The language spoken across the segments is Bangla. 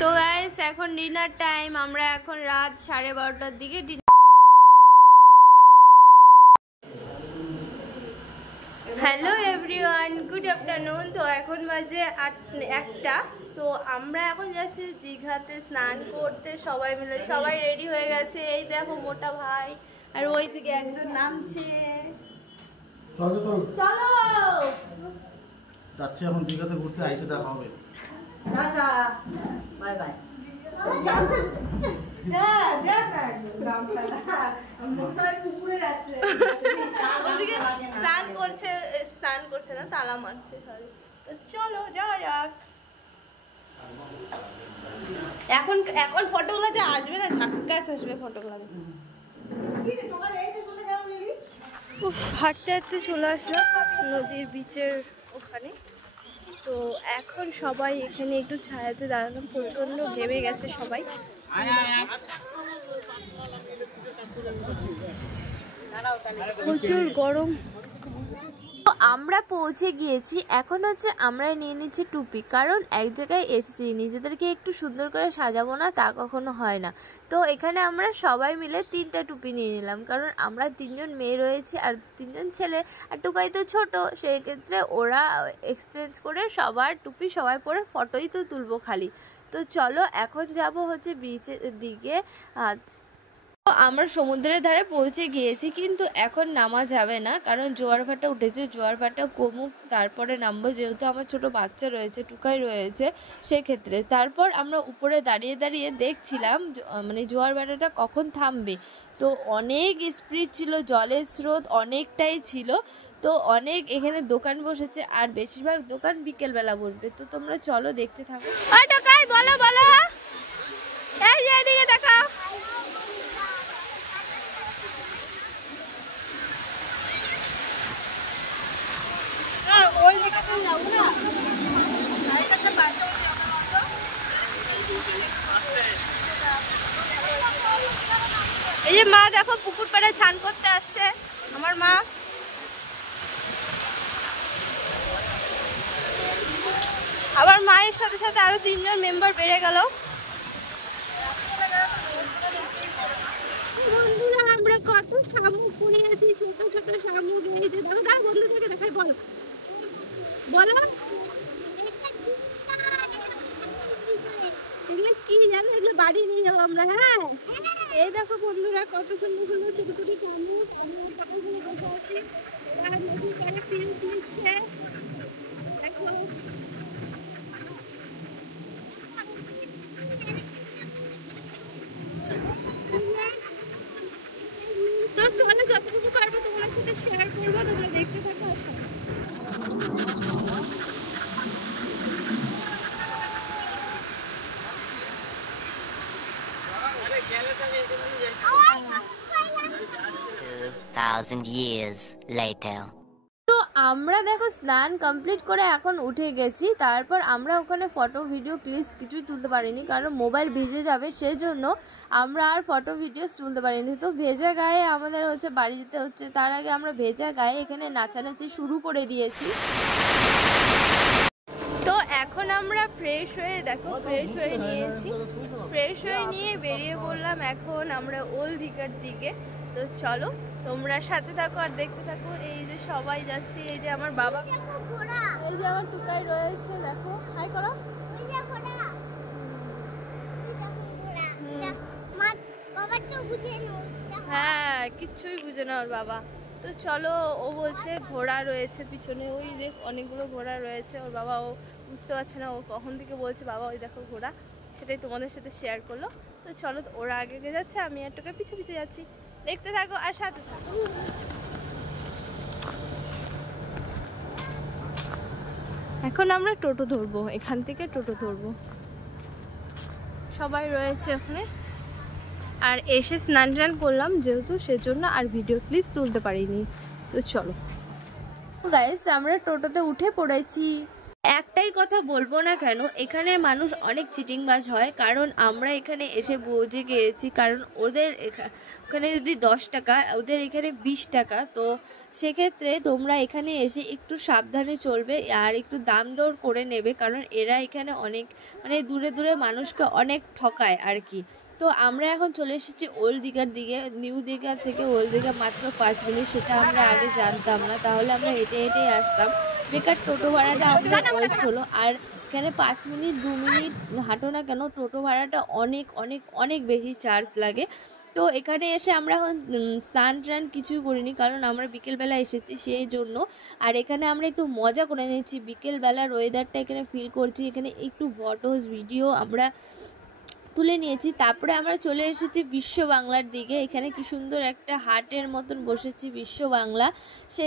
তো গাইস এখন ডিনার টাইম, আমরা এখন রাত 12:30টার দিকে হ্যালো এভরিওয়ান, গুড আফটারনুন। তো এখন বাজে 1টা। তো আমরা এখন যাচ্ছি দীঘাতে স্নান করতে, সবাই মিলে সবাই রেডি হয়ে গেছে। এই দেখো মোটা ভাই, আর ওই দিকে একজন নামছে। চলো চলো যাচ্ছি এখন দীঘাতে ঘুরতে, আইসে দেখা হবে। Tata bye bye. স্নান করছে না, তালা মারছে। সরি, তো চলো যাওয়া যাক। এখন ফটোগুলো যে আসবে না, ঝাক্কাস আসবে ফটোগুলো। হাঁটতে হাঁটতে চলে আসলাম নদীর বিচের ওখানে। তো এখন সবাই এখানে একটু ছায়াতে দাঁড়ালাম, প্রচন্ড ঘেমে গেছে সবাই। প্রচুর গরম। তো আমরা পৌঁছে গিয়েছি। এখন হচ্ছে আমরা নিয়ে নিচ্ছি টুপি, কারণ এক জায়গায় এসেছি, নিজেদেরকে একটু সুন্দর করে সাজাবো না তা কখনো হয় না। তো এখানে আমরা সবাই মিলে 3টা টুপি নিয়ে নিলাম, কারণ আমরা 3জন মেয়ে রয়েছি আর 3জন ছেলে, আর টুকাই তো ছোট, সেই ক্ষেত্রে ওরা এক্সচেঞ্জ করে সবার টুপি সবাই পরে ফটোই তো তুলবো খালি। তো চলো এখন যাব হচ্ছে বিচের দিকে। আমরা সমুদ্রের ধারে পৌঁছে গিয়েছি, কিন্তু এখন নামা যাবে না, কারণ জোয়ার ভাটা উঠেছে। জোয়ার ভাটা কমুক তারপরে নামবো, যেহেতু আমার ছোট বাচ্চা রয়েছে, টুকাই রয়েছে, সেক্ষেত্রে। তারপর আমরা উপরে দাঁড়িয়ে দাঁড়িয়ে দেখছিলাম মানে জোয়ার ভাটাটা কখন থামবে। তো অনেক স্পিড ছিল, জলের স্রোত অনেকটাই ছিল। তো অনেক এখানে দোকান বসেছে, আর বেশিরভাগ দোকান বিকেলবেলা বসবে। তো তোমরা চলো দেখতে থাকো। বলো বলো, এই যে এদিকে দেখাও। এই যে মা দেখো পুকুর পাড়ে স্নান করতে আসছে আমার মা। আবার মায়ের সাথে সাথে আরো 3জন মেম্বার বেড়ে গেল। বন্ধুরা আমরা কত শামুক পড়ে আছি, ছোট ছোট শামুক। এই যে দেখো, তার বন্ধুদেরকে দেখাই, বল বলো এগুলো কি জানো, এগুলো বাড়ি নিয়ে যাবো আমরা। হ্যাঁ, এই দেখো বন্ধুরা কত সুন্দর সুন্দর ছোট ছোট শামুক। আমরা সকালবেলা বসে আছি, ওরা নতুন করে ফিল্ম নিচ্ছে। দেখো তো চলো, যতটুকু পারবো তোমার সাথে শেয়ার করবো, তোমরা দেখতে থাকো। তো আমরা দেখো স্নান কমপ্লিট করে এখন উঠে গেছি। তারপর আমরা ওখানে ফটো ভিডিও ক্লিপস কিছুই তুলতে পারিনি, কারণ মোবাইল ভিজে যাবে, সেই জন্য আমরা আর ফটো ভিডিওস তুলতে পারিনি। তো ভেজা গায়ে আমাদের হচ্ছে বাড়ি যেতে হচ্ছে। তার আগে আমরা ভেজা গায়ে এখানে নাচানাচি শুরু করে দিয়েছি। তো এখন আমরা ফ্রেশ হয়ে দেখো, ফ্রেশ হয়ে নিয়েছি, ফ্রেশ হয়ে নিয়ে বেরিয়ে পড়লাম এখন আমরা ওল্ড দীঘার দিকে। তো চলো তোমরা সাথে থাকো আর দেখতে থাকো। এই যে সবাই যাচ্ছি, এই যে আমার বাবা, এই যে আমার টুকাই রয়েছে, দেখো হাই করো। হ্যাঁ, কিচ্ছুই বুঝে না ওর বাবা। তো চলো, ও বলছে ঘোড়া রয়েছে পিছনে, ওই দেখ অনেকগুলো ঘোড়া রয়েছে। ওর বাবা ও বুঝতে পারছে না, ও কখন থেকে বলছে বাবা ওই দেখো ঘোড়া, সেটাই তোমাদের সাথে শেয়ার করলো। তো চলো, ওরা আগে যাচ্ছে, আমি আর টুকা পিছে পিছে যাচ্ছি, দেখতে থাকো আর সাথে থাকো। এখন আমরা টোটো ধরবো, এখান থেকে টোটো ধরবো। সবাই রয়েছে ওখানে, আর এসে স্নান টান করলাম যেহেতু, সেজন্য আর ভিডিও ক্লিপস তুলতে পারিনি। তো চলো গাইস, আমরা টোটোতে উঠে পড়েছি। একটাই যাই কথা বলবো না কেন, এখানে মানুষ অনেক চিটিংবাজ হয়। কারণ আমরা এখানে এসে বুঝে গিয়েছি, কারণ ওদের এখানে যদি 10 টাকা, ওদের এখানে 20 টাকা। তো সেক্ষেত্রে তোমরা এখানে এসে একটু সাবধানে চলবে আর একটু দাম দর করে নেবে, কারণ এরা এখানে অনেক মানে দূরে দূরে মানুষকে অনেক ঠকায় আর কি। তো আমরা এখন চলে এসেছি ওল্ড দীঘার দিকে। নিউ দীঘা থেকে ওল্ড দীঘা মাত্র 5 মিনিট, সেটা আমরা আগে জানতাম না, তাহলে আমরা হেঁটে হেঁটেই আসতাম। বেকার টোটো ভাড়াটা আমাদের ওয়েস্ট হলো। আর এখানে 5 মিনিট 2 মিনিট হাঁটো না কেন, টোটো ভাড়াটা অনেক অনেক অনেক বেশি চার্জ লাগে। তো এখানে এসে আমরা এখন স্নান টান কিছুই করিনি, কারণ আমরা বিকেলবেলা এসেছি সেই জন্য। আর এখানে আমরা একটু মজা করে নিয়েছি, বিকেলবেলার ওয়েদারটা এখানে ফিল করছি। এখানে একটু ফটোস ভিডিও আমরা তুলে নিয়েছি। তারপরে আমরা চলে এসেছি বিশ্ব বাংলার দিকে। এখানে কি সুন্দর একটা হাটের মতন বসেছি বিশ্ব বাংলা, সে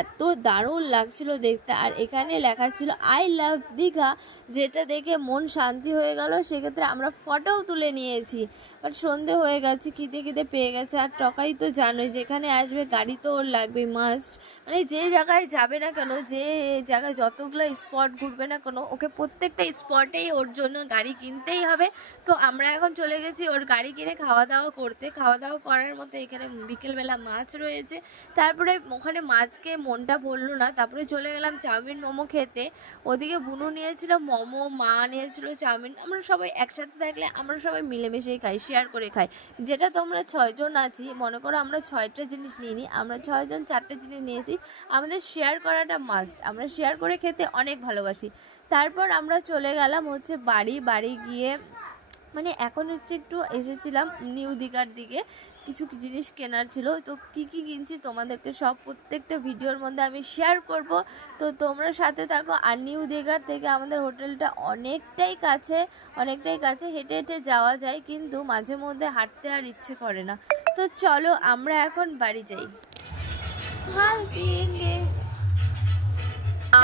এত দারুণ লাগছিল দেখতে। আর এখানে লেখা ছিল আই লাভ দীঘা, যেটা দেখে মন শান্তি হয়ে গেল। সেক্ষেত্রে আমরা ফটোও তুলে নিয়েছি। বাট সন্ধে হয়ে গেছে, খিদে খিদে পেয়ে গেছে। আর টকাই তো জানোই, যেখানে আসবে গাড়ি তো ওর লাগবে মাস্ট। মানে যে জায়গায় যাবে না কেন, যে জায়গায় যতগুলো স্পট ঘুরবে না কেন, ওকে প্রত্যেকটা স্পটেই ওর জন্য গাড়ি কিনতেই হবে। তো আমরা এখন চলে গেছি ওর গাড়ি কিনে খাওয়া দাওয়া করতে। খাওয়া দাওয়া করার মতো এখানে বিকেলবেলা মাছ রয়েছে। তারপরে ওখানে মাছকে মনটা ভরলো না, তারপরে চলে গেলাম চাউমিন মোমো খেতে। ওদিকে বুনু নিয়েছিল মোমো, মা নিয়েছিল চাউমিন। আমরা সবাই একসাথে থাকলে আমরা সবাই মিলেমিশেই খাই, শেয়ার করে খাই। যেটা তোমরা 6 জন আছি, মনে করো আমরা 6টা জিনিস নিইনি, আমরা 6 জন 4টে জিনিস নিয়েছি। আমাদের শেয়ার করাটা মাস্ট, আমরা শেয়ার করে খেতে অনেক ভালোবাসি। তারপর আমরা চলে গেলাম হচ্ছে বাড়ি গিয়ে মানে এখন হচ্ছে একটু এসেছিলাম নিউ দীঘার দিকে, কিছু জিনিস কেনার ছিল। তো কি কি কিনছি তোমাদেরকে সব প্রত্যেকটা ভিডিওর মধ্যে আমি শেয়ার করব, তো তোমরা সাথে থাকো। আর নিউ দীঘার থেকে আমাদের হোটেলটা অনেকটাই কাছে, হেঁটে হেঁটে যাওয়া যায়, কিন্তু মাঝে মধ্যে হাঁটতে আর ইচ্ছে করে না। তো চলো আমরা এখন বাড়ি যাই।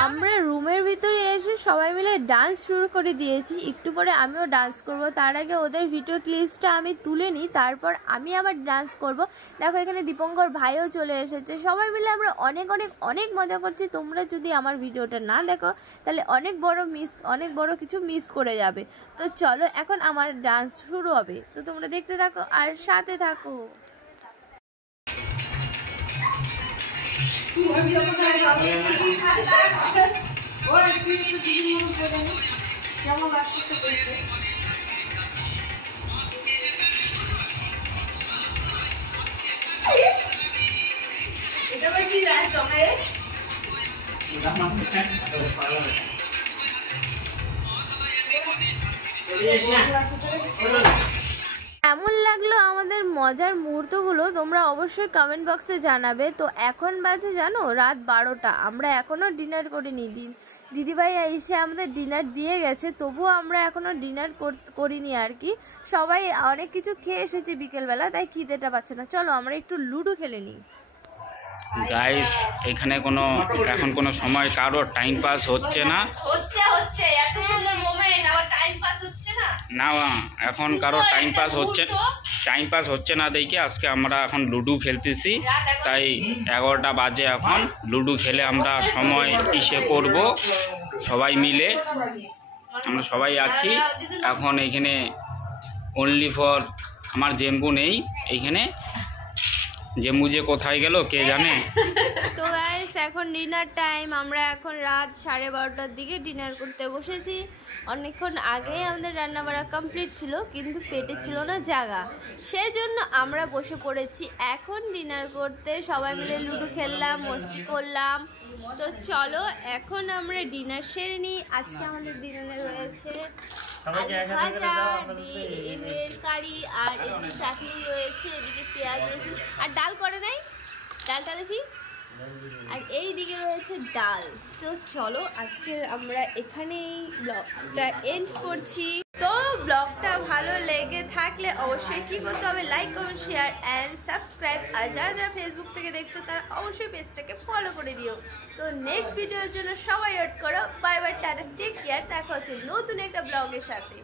আমরা রুমের ভিতরে এসে সবাই মিলে ডান্স শুরু করে দিয়েছি। একটু পরে আমিও ডান্স করব, তার আগে ওদের ভিডিও ক্লিপসটা আমি তুলে নিই, তারপর আমি আবার ডান্স করব। দেখো এখানে দীপঙ্কর ভাইও চলে এসেছে, সবাই মিলে আমরা অনেক অনেক অনেক মজা করছি। তোমরা যদি আমার ভিডিওটা না দেখো তাহলে অনেক বড় কিছু মিস করে যাবে। তো চলো এখন আমার ডান্স শুরু হবে, তো তোমরা দেখতে থাকো আর সাথে থাকো। কেমন লাগতেছে দেখতে? এটা ভাই কি রাত তোমারে? এটা মানে কেমন লাগলো আমাদের মজার মুহূর্তগুলো তোমরা অবশ্যই কমেন্ট বক্সে জানাবে। তো এখন বাজে জানো রাত 12টা, আমরা এখনও ডিনার করিনি। দিদিভাই এসে আমাদের ডিনার দিয়ে গেছে, তবুও আমরা এখনও ডিনার করিনি আর কি। সবাই অনেক কিছু খেয়ে এসেছি বিকেলবেলা, তাই খিদেটা পাচ্ছে না। চলো আমরা একটু লুডো খেলে নিই। গাইস এখানে এখন কোনো সময় কারোর টাইম পাস হচ্ছে না, এত সুন্দর মোমেন্ট আবার টাইম পাস হচ্ছে না। না এখন কারোর টাইম পাস হচ্ছে না দেখে আজকে আমরা এখন লুডো খেলতেছি। তাই 11টা বাজে, এখন লুডো খেলে আমরা সময় ইসে করব সবাই মিলে। আমরা সবাই আছি এখন এইখানে, অনলি ফর আমার জেম্বু নেই এইখানে। জেম্বু যে কোথায় গেল কে জানে। তো গাইস এখন ডিনার টাইম, আমরা এখন রাত 12:30টার দিকে ডিনার করতে বসেছি। অনেকক্ষণ আগেই আমাদের রান্না বাড়া কমপ্লিট ছিল, কিন্তু পেটে ছিল না জায়গা, সেই জন্য আমরা বসে পড়েছি এখন ডিনার করতে। সবাই মিলে লুডো খেললাম, মস্তি করলাম। তো চলো এখন আমরা ডিনার সেরে নিই। আজকে আমাদের ডিনারে রয়েছে ভাজা, ডিমের কারি, আর এদিকে চাটনি রয়েছে, এদিকে পেঁয়াজ রসুন, আর ডাল করে নাই, ডালটা দেখি, আর এই দিকে রয়েছে ডাল। তো চলো আজকে আমরা এখানেই ব্লগটা এন্ড করছি। তো ব্লগটা ভালো লেগে থাকলে অবশ্যই কি করতে হবে, like comment share and subscribe. আর যারা যারা ফেসবুক থেকে দেখছো তারা অবশ্যই পেজটাকে ফলো করে দিও। তো নেক্সট ভিডিওর জন্য সবাই ওয়েট করো। Bye bye, tata, take care. দেখা হচ্ছে নতুন একটা ব্লগের সাথে।